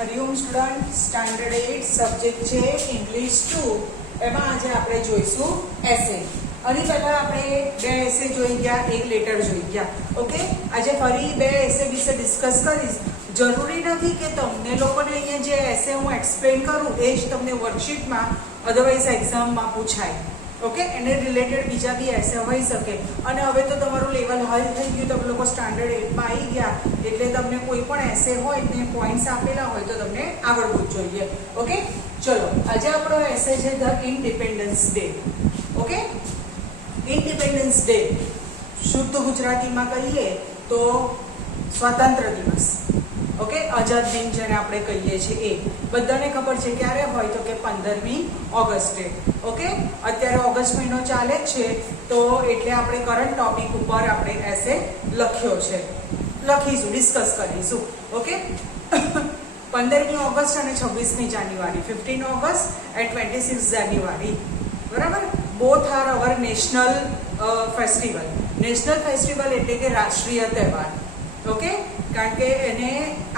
Hariom student, standard 8 subject છે English 2. એમાં આજે આપણે જોઈશું એસે. આની પહેલા આપણે બે એસે જોઈ ગયા, એક લેટર જોઈ ગયા. ઓકે, આજે ફરી બે એસે વિશે ડિસ્કસ કરીશ. જરૂરી નથી કે તમને લોકોને અહીંયા જે એસે હું એક્સપ્લેન કરું એ જ તમને વર્કશીટમાં અધરવાઇઝ એક્ઝામમાં પૂછાય. ઓકે, એને રિલેટેડ બીજા બી એસે હોઈ શકે. અને હવે તો તમારું લેવલ હાઈ થઈ ગયું, તમે લોકો સ્ટાન્ડર્ડ 8માં આવી ગયા એટલે તમને કોઈ પણ એસે હોય ને પોઈન્ટ્સ આપેલા હોય તો તમને આવડવું જ જોઈએ. ઓકે, ચલો આજે આપણો એસે છે the independence day. Okay, independence day શુદ્ધ ગુજરાતીમાં કહીએ તો સ્વાતંત્ર્ય દિવસ. ઓકે, આઝાદ દિન જેને આપણે કહીએ છીએ એ બધાને ખબર છે ક્યારે હોય તો કે 15મી ઓગસ્ટે. ઓકે, અત્યારે ઓગસ્ટ મહિનો ચાલે છે તો એટલે આપણે કરંટ ટોપિક ઉપર આપણે એસે લખ્યો છે, લખીશું, ડિસ્કસ કરીશું. ઓકે, 15મી ઓગસ્ટ અને 26મી જાન્યુઆરી, 15 ઓગસ્ટ એન્ડ 26 જાન્યુઆરી. બરાબર, both are our national festival. National festival એટલે કે રાષ્ટ્રીય તહેવાર. ઓકે, કારણ કે એને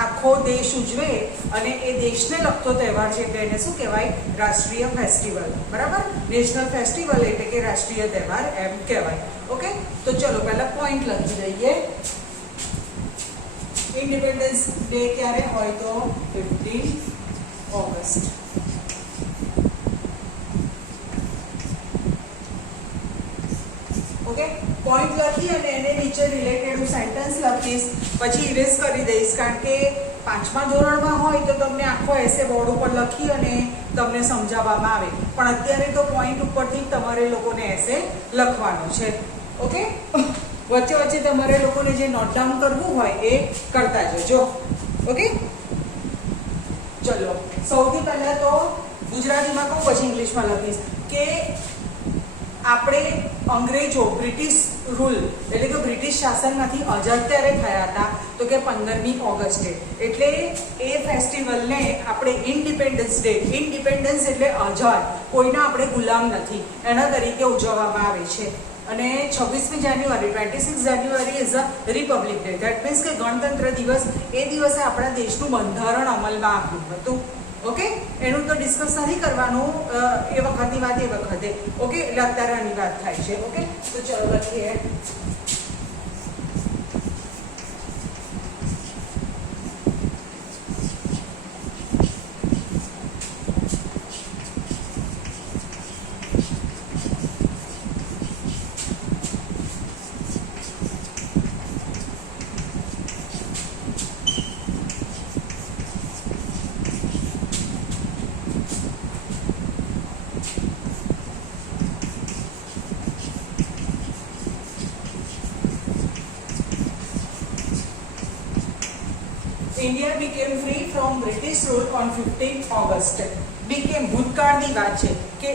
આખો દેશ ઉજવે અને એ દેશને લગતો તહેવાર છે એટલે એને શું કહેવાય? રાષ્ટ્રીય ફેસ્ટિવલ. બરાબર, નેશનલ ફેસ્ટિવલ એટલે કે રાષ્ટ્રીય તહેવાર એમ કહેવાય. ઓકે, તો ચલો પહેલા પોઈન્ટ લખી દઈએ. ઇન્ડિપેન્ડન્સ ડે ક્યારે હોય તો 15 ઓગસ્ટ. ઓકે, પોઈન્ટ લખી અને એને નીચે રિલેટેડ હું સેન્ટેન્સ લખીશ, પછી ઇરેઝ કરી દઈશ. કારણ કે 5મા ધોરણમાં હોય તો તમને આખો એસે બોર્ડ ઉપર લખી અને તમને સમજાવવામાં આવે, પણ અત્યારે તો પોઈન્ટ ઉપરથી તમારે લોકોને એસે લખવાનો છે. ઓકે, વચ્ચે વચ્ચે તમારે લોકોને જે નોટ ડાઉન કરવું હોય એ કરતા જજો. ઓકે, ચલો સૌથી પહેલા તો ગુજરાતીમાં કહું પછી ઇંગ્લિશમાં લખીશ કે આપણે અંગ્રેજો બ્રિટિશ રૂલ એટલે કે બ્રિટિશ શાસનમાંથી આઝાદ ત્યારે થયા હતા તો કે 15મી ઓગસ્ટે. એટલે એ ફેસ્ટિવલને આપણે ઇન્ડિપેન્ડન્સ ડે, ઇન્ડિપેન્ડન્સ એટલે આઝાદ, કોઈના આપણે ગુલામ નથી, એના તરીકે ઉજવવામાં આવે છે. અને 26મી જાન્યુઆરી 26 January is a republic day. That means કે ગણતંત્ર દિવસ. એ દિવસે આપણા દેશનું બંધારણ અમલમાં આવ્યું હતું. ઓકે, એનું તો ડિસ્કસ નથી કરવાનું, એ વખતની વાત એ વખતે. ઓકે, એટલે અત્યારે આની વાત થાય છે. ઓકે, તો ચલો લખીએ. India became free from British rule on 15 August. Became ભૂતકાળની વાત છે કે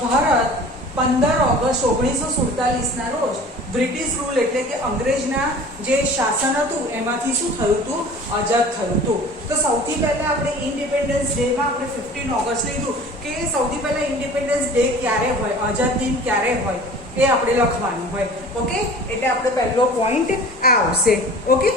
ભારત 15 ઓગસ્ટ 1947 ના રોજ બ્રિટિશ રૂલ એટલે કે અંગ્રેજના જે શાસન હતું એમાંથી શું થયું હતું? આઝાદ થયું હતું. તો સૌથી પહેલા આપણે ઇન્ડિપેન્ડન્સ ડેમાં આપણે 15 ઓગસ્ટ લીધું કે સૌથી પહેલા ઇન્ડિપેન્ડન્સ ડે ક્યારે હોય, આઝાદ દિન ક્યારે હોય એ આપણે લખવાનું હોય. ઓકે, એટલે આપણે પહેલો પોઈન્ટ આ આવશે. Okay,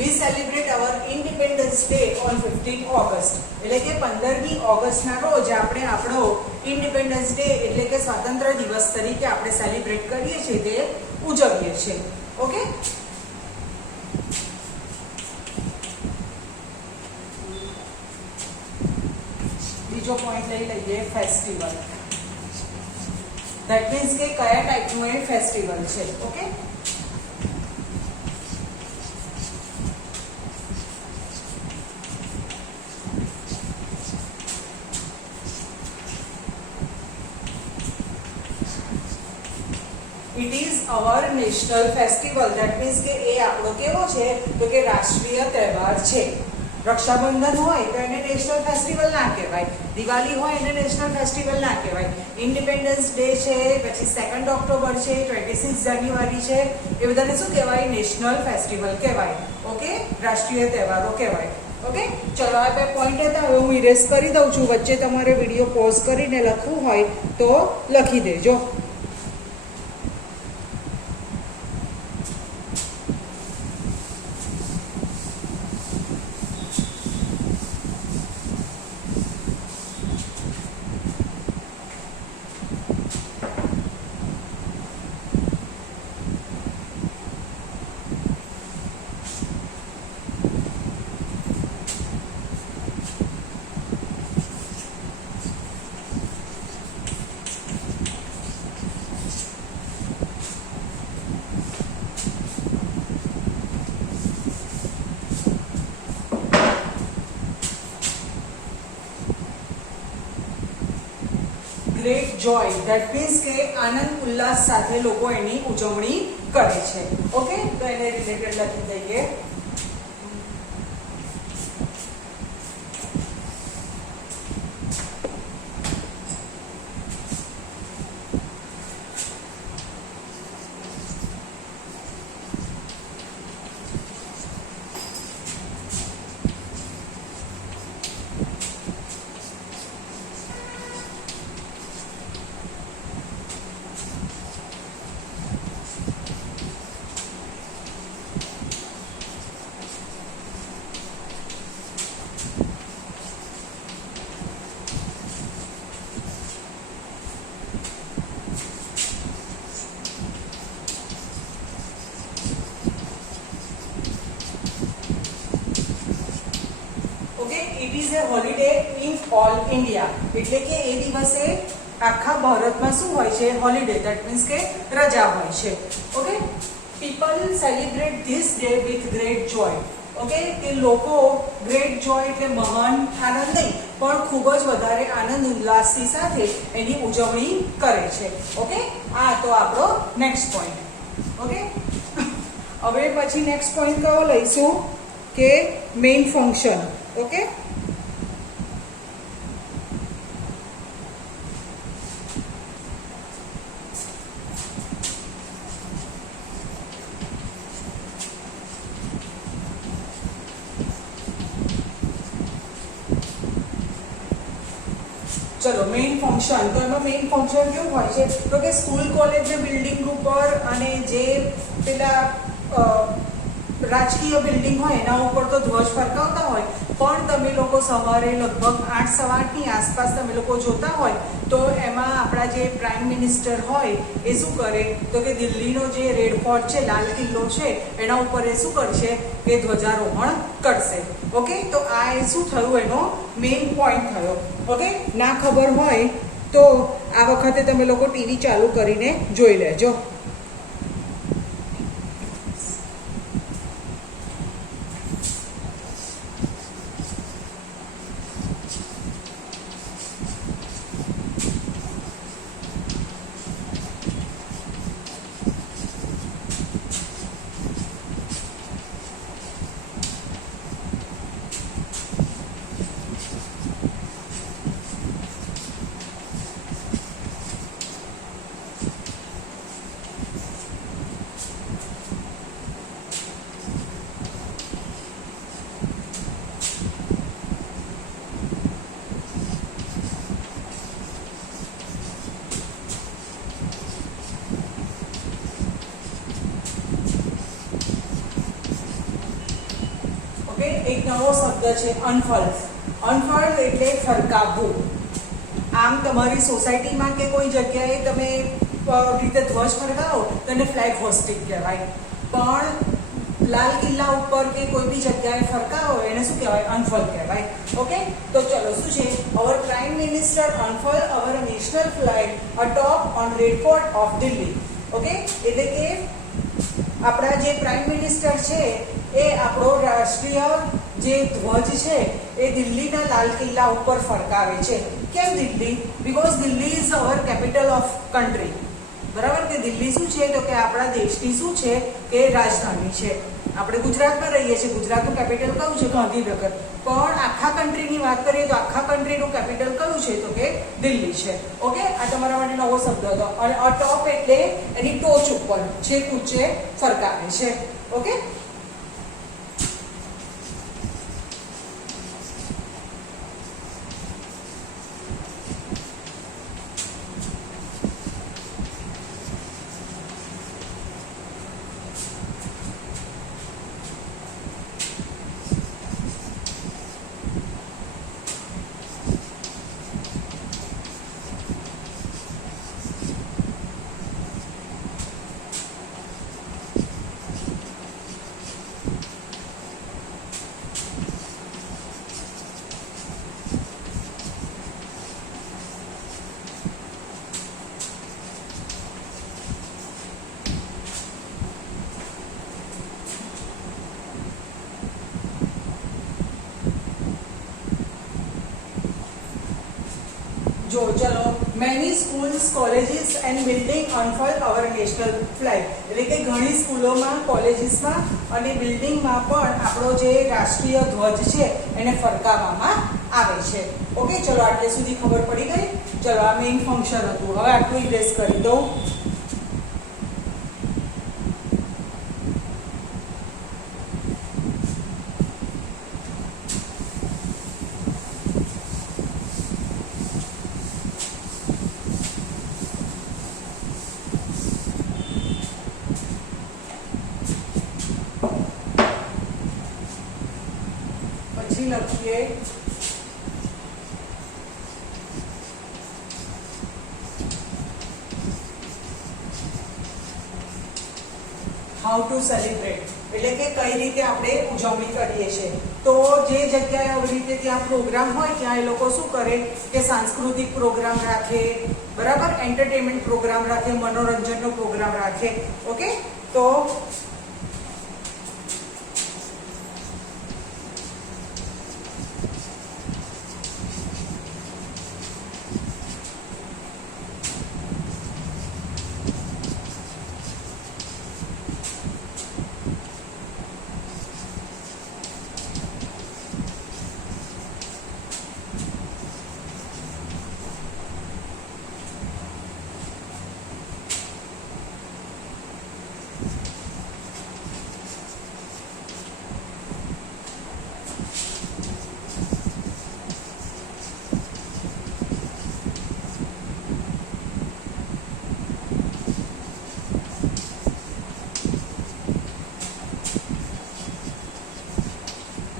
we celebrate our independence day on 15 August. એટલે કે 15મી ઓગસ્ટના રોજ આપણે આપણો ઇન્ડિપેન્ડન્સ ડે એટલે કે સ્વાતંત્ર્ય દિવસ તરીકે આપણે સેલિબ્રેટ કરીએ છીએ, તે ઉજવીએ છીએ. ઓકે, બીજો પોઈન્ટ લઈ લઈએ, ફેસ્ટિવલ. ધેટ મીન્સ કે કયા ટાઈપનું એ ફેસ્ટિવલ છે. Okay, our national festival. That means કે એ આપણો કેવો છે તો કે રાષ્ટ્રીય તહેવાર છે. રક્ષાબંધન હોય તો એને નેશનલ ફેસ્ટિવલ ના કહેવાય, દિવાળી હોય એને નેશનલ ફેસ્ટિવલ ના કહેવાય, ઇન્ડિપેન્ડન્સ ડે છે, પછી 2 ઓક્ટોબર છે, 26 જાન્યુઆરી છે, એ બધાને શું કહેવાય? નેશનલ ફેસ્ટિવલ કહેવાય. ઓકે, રાષ્ટ્રીય તહેવારો કહેવાય. ઓકે, ચલો આ બે પોઈન્ટ હતા. હવે હું ઇરેઝ કરી દઉં છું. વચ્ચે તમારે વિડીયો પોઝ કરીને લખવું હોય તો લખી દેજો. ગ્રેટ જોય, ધેટ મીન્સ કે આનંદ ઉલ્લાસ સાથે લોકો એની ઉજવણી કરે છે. ઓકે, તો એને રિલેટેડ લખી દઈએ. It is A Holiday Inn all India. એટલે કે એ દિવસે આખા ભારતમાં શું હોય છે? હોલિડે. ધેટ મીન્સ કે રજા હોય છે. Okay, people celebrate this day with great Joy. Okay, કે લોકો ગ્રેટ જોય એટલે મહાન આનંદ નહીં પણ ખૂબ જ વધારે આનંદ ઉલ્લાસની સાથે એની ઉજવણી કરે છે. ઓકે, આ તો આપણો નેક્સ્ટ પોઈન્ટ. ઓકે, હવે પછી નેક્સ્ટ પોઈન્ટ કયો લઈશું કે મેઇન ફંક્શન. ઓકે, ચલો મેઇન ફંક્શન. તો એમાં મેઇન ફંક્શન કેવું હોય છે તો કે સ્કૂલ કોલેજ બિલ્ડિંગ ઉપર અને જે પેલા રાજકીય બિલ્ડિંગ હોય એના ઉપર તો ધ્વજ ફરકાવતા હોય, પણ તમે લોકો સવારે લગભગ 8:15ની આસપાસ તમે લોકો જોતા હોય તો એમાં આપણા જે પ્રાઇમ મિનિસ્ટર હોય એ શું કરે તો કે દિલ્હીનો જે રેડ ફોર્ટ છે, લાલ કિલ્લો છે, એના ઉપર એ શું કરશે કે ધ્વજારોહણ કરશે. ઓકે, તો આ એ શું થયું? એનો મેઇન પોઈન્ટ થયો. ઓકે, ના ખબર હોય તો આ વખતે તમે લોકો ટીવી ચાલુ કરીને જોઈ લેજો. એક નવો શબ્દ છે અનફોલ્ડ. અનફોલ્ડ એટલે ફરકાવવું. આમ તમારી સોસાયટીમાં કે કોઈ જગ્યાએ તમે રીતે ધ્વજ ફરકાવો તો એને ફ્લેગ હોસ્ટિંગ કહેવાય, પણ લાલ કિલ્લા ઉપર કે કોઈ બી જગ્યાએ ફરકાવો એને શું કહેવાય? અનફોલ્ડ કહેવાય. ઓકે, તો ચલો શું છે? Our prime minister unfold our national flag atop on red fort of Delhi. Okay, એટલે કે આપણા જે પ્રાઇમ મિનિસ્ટર છે એ આપણો રાષ્ટ્રીય જે ધ્વજ છે એ દિલ્હીના લાલ કિલ્લા ઉપર ફરકાવે છે. કેમ Delhi? Because Delhi is our capital of country. બરાબર કે દિલ્હી શું છે તો કે આપણા દેશની શું છે કે રાજધાની છે. આપણે ગુજરાતમાં રહીએ છીએ, ગુજરાતનું કેપિટલ કયું છે? ગાંધીનગર. પણ આખા કન્ટ્રીની વાત કરીએ તો આખા કન્ટ્રીનું કેપિટલ કયું છે તો કે દિલ્હી છે. ઓકે, આ તમારા માટે નવો શબ્દ હતો. અને અટોપ એટલે એની ટોચ ઉપર, છેક ઊંચે ફરકાવે છે. ઓકે, જો ચલો, many schools, colleges and building unfurl our national flag. એટલે કે ઘણી સ્કૂલોમાં, કોલેજીસમાં અને બિલ્ડિંગમાં પણ આપણો જે રાષ્ટ્રીય ધ્વજ છે એને ફરકાવવામાં આવે છે. ઓકે, ચલો આટલે સુધી ખબર પડી ગઈ. ચલો, આ મેઇન ફંક્શન હતું. હવે આટલું ઇરેઝ કરી દઉં. લખીએ હાઉ ટુ સેલિબ્રેટ, એટલે કે કઈ રીતે આપણે ઉજવણી કરીએ છીએ. તો જે જગ્યાએ આવી રીતે ત્યાં પ્રોગ્રામ હોય ત્યાં એ લોકો શું કરે કે સાંસ્કૃતિક પ્રોગ્રામ રાખે, બરાબર, એન્ટરટેનમેન્ટ પ્રોગ્રામ રાખે, મનોરંજનનો પ્રોગ્રામ રાખે. ઓકે, તો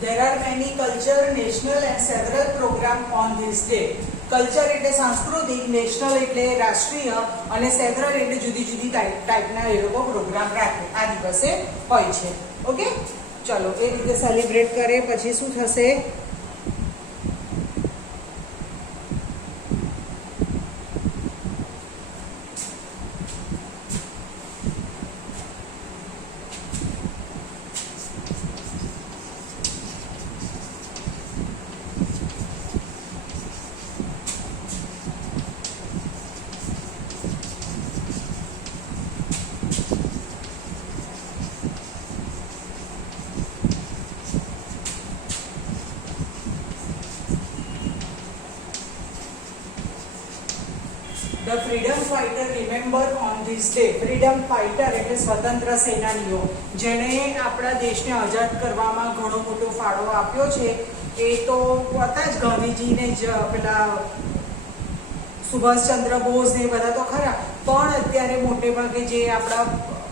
there are many culture, national and several program on this day. Culture એટલે સાંસ્કૃતિક, નેશનલ એટલે રાષ્ટ્રીય અને સેવરલ એટલે જુદી જુદી ટાઈપના એ લોકો પ્રોગ્રામ રાખે, આ દિવસે હોય છે. ઓકે, ચલો એ રીતે સેલિબ્રેટ કરે. પછી શું થશે? The freedom fighter remember on this day. Freedom fighter એટલે સ્વતંત્ર સેનાનીઓ, જેણે આપણા દેશને આઝાદ કરવામાં ઘણો મોટો ફાળો આપ્યો છે. એ તો હતા જ, ગાંધીજીને જ, પેલા સુભાષચંદ્ર બોઝ ને બધા તો ખરા, પણ અત્યારે મોટે ભાગે જે આપણા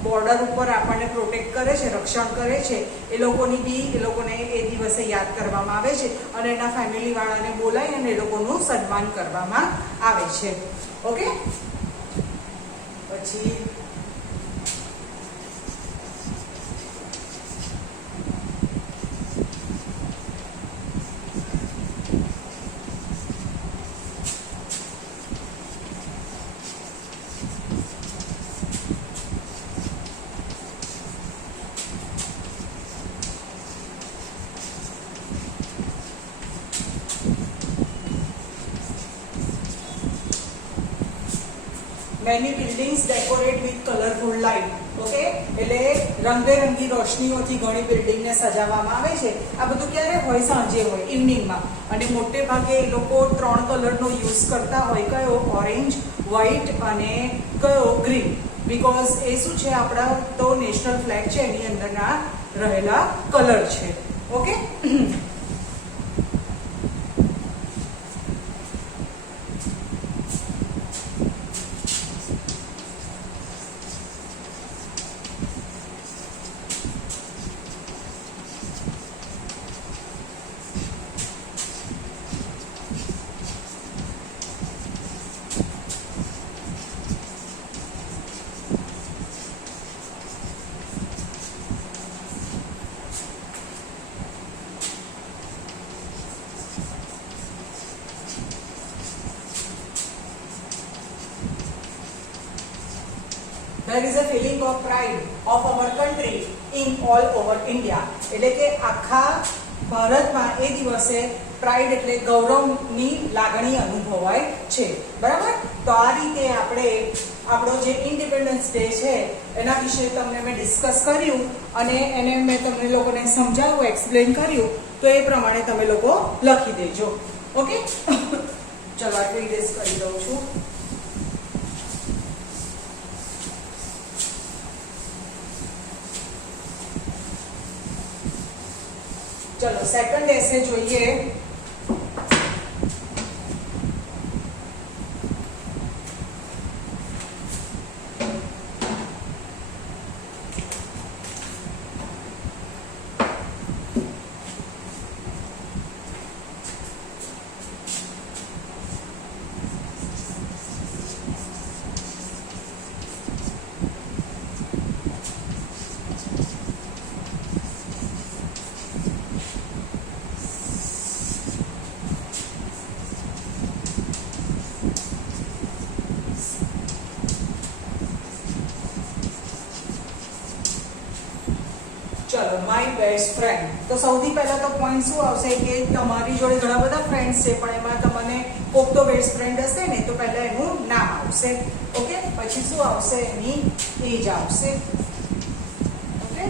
બોર્ડર ઉપર આપણને પ્રોટેક્ટ કરે છે, રક્ષણ કરે છે, એ લોકોને એ દિવસે યાદ કરવામાં આવે છે અને એના ફેમિલી વાળાને બોલાવી અને એ લોકોનું સન્માન કરવામાં આવે છે. ઓકે, પછી many buildings decorate with colourful light. Okay, એટલે રંગબેરંગી રોશનીઓથી ઘણી બિલ્ડિંગને સજાવવામાં આવે છે. આ બધું ક્યારે હોય? સાંજે હોય, ઇવનિંગમાં. અને મોટે ભાગે એ લોકો 3 કલરનો યુઝ કરતા હોય. કયો? ઓરેન્જ, વ્હાઇટ અને કયો? ગ્રીન. બીકોઝ એ શું છે, આપણા તો નેશનલ ફ્લેગ છે, એની અંદરના રહેલા કલર છે. Okay. There is a feeling of pride of our country in all over India. એટલે કે આખા ભારતમાં એ દિવસે પ્રાઇડ એટલે ગૌરવની લાગણી અનુભવાય છે. બરાબર? તો આ રીતે આપણે આપણો જે ઇન્ડિપેન્ડન્સ ડે છે એના વિશે તમને મેં ડિસ્કસ કર્યું અને એને મેં તમને લોકોને સમજાવ્યું, એક્સપ્લેન કર્યું. તો એ પ્રમાણે તમે લોકો લખી દેજો. ઓકે. ચલો આટલું ઇરેઝ કરી દઉં છું. चलो सेकंड ऐसे જોઈએ. ચલો માય બેસ્ટ ફ્રેન્ડ. તો સૌથી પહેલા તો પોઈન્ટ શું આવશે કે તમારી જોડે ઘણા બધા ફ્રેન્ડ્સ છે, પણ એમાં તમને કોક તો બેસ્ટ ફ્રેન્ડ હશે ને, તો પહેલા એનું નામ આવશે. ઓકે. પછી શું આવશે? એની એજ આવશે. ઓકે.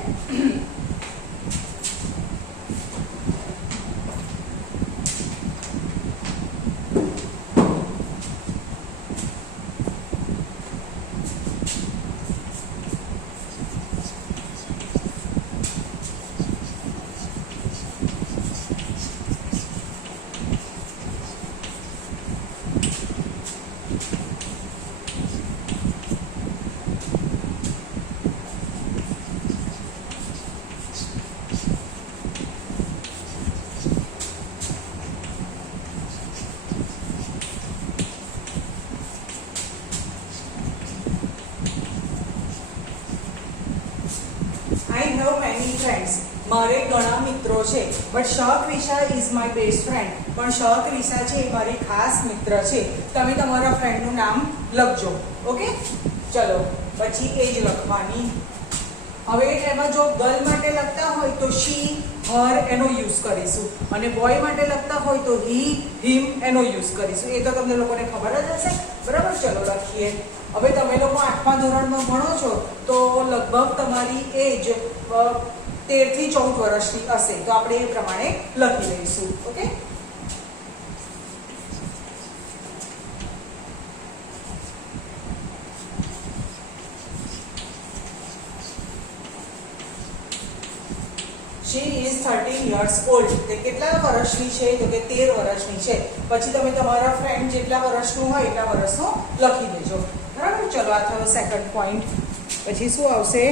મારે ઘણા મિત્રો છે, બટ શક વિશા ઇઝ માય બેસ્ટ ફ્રેન્ડ. પણ શક વિશા છે એ મારી ખાસ મિત્ર છે. તમે તમારા ફ્રેન્ડનું નામ લખજો. ઓકે. ચલો પછી એ જ લખવાની. હવે એમાં જો ગર્લ માટે લખતા હોય તો શી, હર એનો યુઝ કરીશું, અને બોય માટે લખતા હોય તો હી, હિમ એનો યુઝ કરીશું. એ તો તમને લોકોને ખબર જ હશે. બરાબર? ચલો લખીએ. હવે તમે લોકો 8મા ધોરણમાં ભણો છો તો લગભગ તમારી એજ 13 થી 14 વર્ષની હશે. તો આપણે એ પ્રમાણે લખી લઈશું. Okay. She is 13 years old. તે કેટલા વર્ષની છે? તો કે 13 વર્ષની છે. પછી તમે તમારા ફ્રેન્ડ જેટલા વર્ષનું હોય એટલા વર્ષનો લખી દેજો. બરાબર? ચલો આ થયો સેકન્ડ પોઈન્ટ. પછી શું આવશે?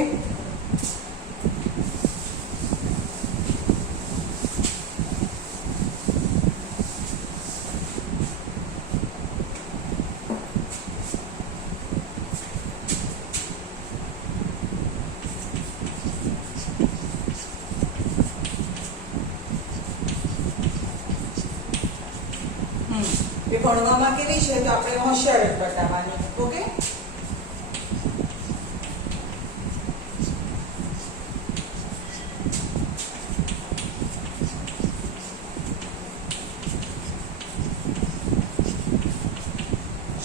એ ભણવામાં કેવી છે? તો આપણે હોશિયાર જ બતાવવાની. Okay.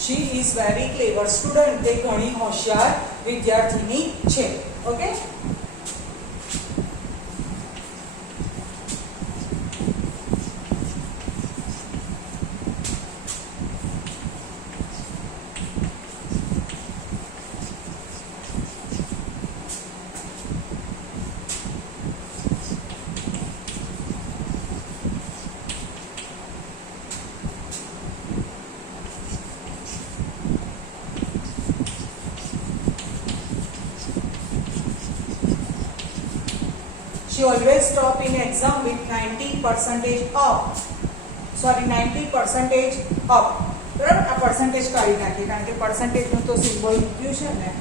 She is very clever student, તે ઘણી હોશિયાર વિદ્યાર્થીની છે. Okay, she always top in exam with 90% up. Sorry, 90% up. બરાબર, આ percentage કાઢી નાખીએ કારણ કે percentage નું તો સિમ્બોલ મૂક્યું છે ને.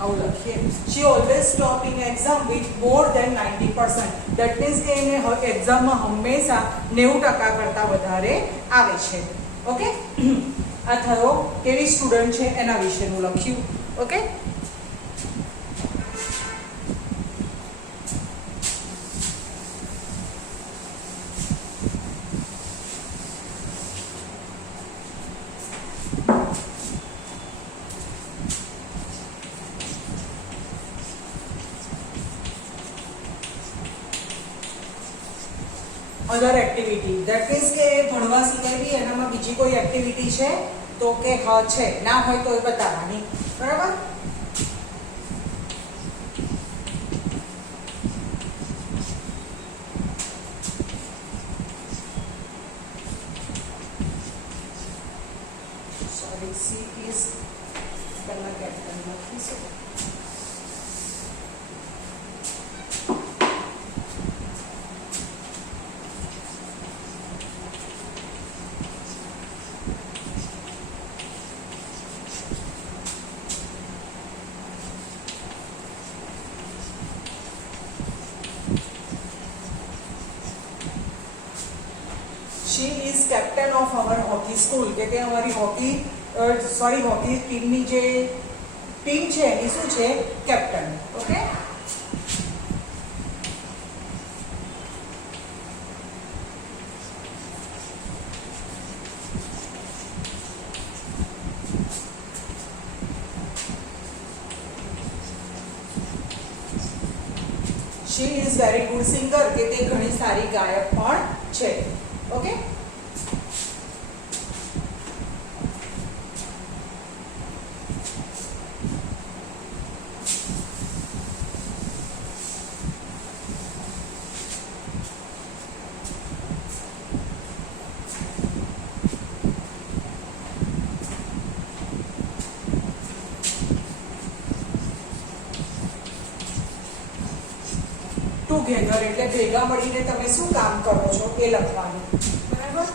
આવું લખીએ. She always top in exam with more than 90%. That means કે એને એક્ઝામમાં હંમેશા 90% કરતાં વધારે આવે છે. ઓકે, આ થયો કેવી સ્ટુડન્ટ છે એના વિશેનું લખ્યું. Okay, other activity, that means કે ભણવા સિવાય બી એનામાં બીજી કોઈ એક્ટિવિટી છે તો કે હા છે, ના હોય તો એ બતાવવાની. બરાબર, સોરી, સી ઇઝ પહેલા કેપ્ટન લખીશું. She is captain of our hockey school. કે તે અમારી હોકી ટીમની જે ટીમ છે એની શું છે, captain. Okay, she is very good singer. કે તે ઘણી સારી ગાયક પણ છે. ઓકે, ટુગેધર એટલે ભેગા મળીને તમે શું કામ કરો છો એ લખવાનું. બરાબર,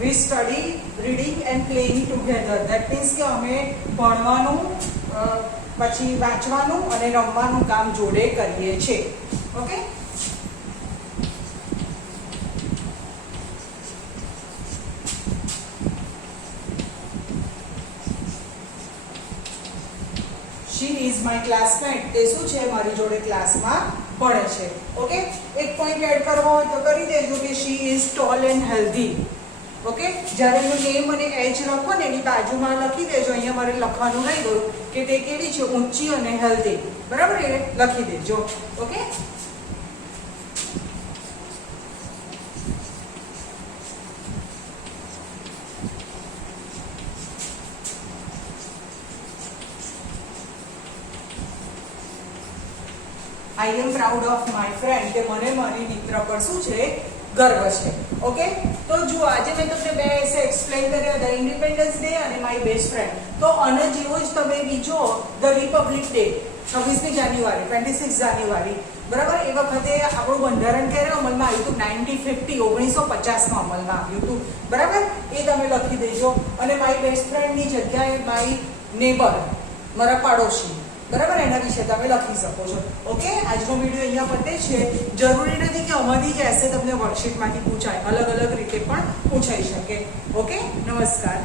we study reading and playing together. That means કે અમે ભણવાનું, પછી વાંચવાનું અને રમવાનું કામ જોડે કરીએ છીએ. Okay, she is my classmate. તે શું છે, મારી જોડે ક્લાસમાં ભણે છે. ઓકે, એક પોઈન્ટ એડ કરવો હોય તો કરી દેજો કે she is tall and healthy. Okay, જ્યારે એનું નેમ અને એજ લખો ને એની બાજુમાં લખી દેજો. અહીંયા મારે લખવાનું રહી ગયું કે તે કેવી છે, ઊંચી અને હેલ્ધી. બરાબર, એ લખી દેજો. Okay, I M proud of my friend. કે મને મારી મિત્ર પર શું છે, ગર્વ છે. ઓકે, તો જુઓ આજે મેં તમને બે એસે એક્સપ્લેન કર્યા, ધ ઇન્ડિપેન્ડન્સ ડે અને માય બેસ્ટ ફ્રેન્ડ. તો આને જેવો જ તમે બીજો ધ રિપબ્લિક ડે 26મી જાન્યુઆરી 26 જાન્યુઆરી બરાબર. એ વખતે આપણું બંધારણ ક્યારે અમલમાં આવ્યું હતું? 1950 માં અમલમાં આવ્યું હતું બરાબર. એ તમે લખી દેજો. અને મારી બેસ્ટ ફ્રેન્ડની જગ્યાએ મારી નેબર, મારા પાડોશી બરાબર, એના વિશે તમે લખી શકો છો. ઓકે, આજનો વિડીયો અહીંયા પતે છે. જરૂરી નથી કે અમારી જ એસે તમને વર્કશીટમાંથી પૂછાય, અલગ અલગ રીતે પણ પૂછાઈ શકે. ઓકે, નમસ્કાર.